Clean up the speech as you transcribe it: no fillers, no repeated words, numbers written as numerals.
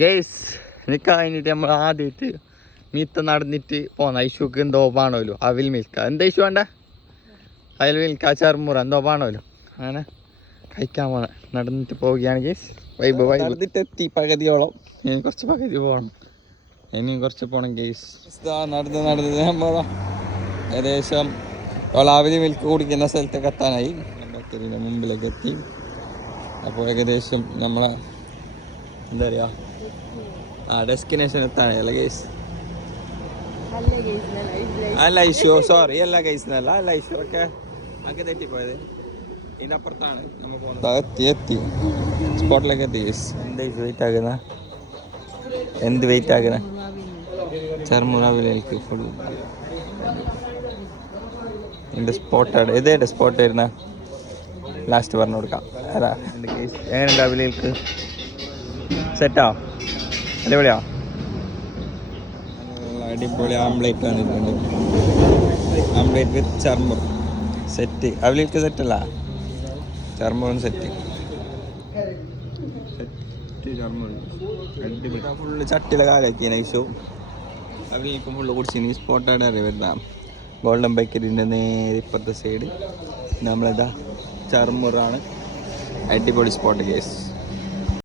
Guys നിൽക്കാൻ കഴിഞ്ഞിട്ട് നമ്മൾ ആദ്യമായിട്ട് മീത്ത നടന്നിട്ട് പോന്ന ഐഷുക്ക് എന്തോ പാണോല്ലോ അവിൽ മിൽക്ക എന്താ ഇഷ്യൂ വേണ്ട അവിൽ മിൽക്ക ചർമുറ എന്തോ പാണോല്ലോ അങ്ങനെ കഴിക്കാൻ പോണ നടന്നിട്ട് പോവുകയാണ് ഗേസ് വൈബ് നടന്നിട്ട് എത്തി പകുതിയോളം ഇനി കുറച്ച് പകുതി പോകണം ഇനിയും കുറച്ച് പോകണം ഗേസ് നടന്ന് നമ്മളാ ഏകദേശം അവിൽ മിൽക്ക് കുടിക്കുന്ന സ്ഥലത്തൊക്കെ എത്താനായി ബക്കറിൻ്റെ മുമ്പിലേക്ക് എത്തി. അപ്പോൾ ഏകദേശം നമ്മളെ എന്താ പറയുക ഡെസ്റ്റിനേഷൻ എത്താനായി അല്ല ഗേസ് അല്ല ഐഷു സോറി അല്ല ഗൈസ്ന്നല്ല അല്ല ഐഷു ഒക്കെ നമുക്ക് തെറ്റിപ്പോയത് ഇതിൻ്റെ അപ്പുറത്താണ് നമ്മൾ പോകുന്നത്. എത്തി സ്പോട്ടിലേക്ക് എത്തി ഗൈസ്. എന്ത് ഐഷു വെയിറ്റ് ആകുന്ന എന്ത് വെയിറ്റ് ആകുന്ന ചർമുറാവിലേക്ക് ഫുൾ എൻ്റെ സ്പോട്ടാണ് ഏതേൻ്റെ സ്പോട്ട് വരുന്ന ലാസ്റ്റ് പറഞ്ഞു കൊടുക്കാം. അതാ എൻ്റെ കേസ് എങ്ങനെയുണ്ട് അവിലേക്ക് സെറ്റാ അടിപൊളിയാ അടിപൊളി ആംപ്ലേറ്റ് വന്നിട്ടുണ്ട്. ആംപ്ലേറ്റ് വിത്ത് ചർമ്മർ സെറ്റ് അവിലേക്ക് സെറ്റല്ല ചർമ്മറും സെറ്റ് ചർമ്മർ അടിപൊളി ഫുള്ള് ചട്ടിയിലെ കാലാക്കി നൈഷോ അവിലേക്ക് ഫുള്ള് കുടിച്ചിന് സ്പോട്ടായിട്ട് വരുന്ന ഗോൾഡൻ ബേക്കറിൻ്റെ നേരെ ഇപ്പുറത്തെ സൈഡ് നമ്മളെന്താ ചർമുറാണ് അടിപൊളി സ്പോട്ട് കേസ്.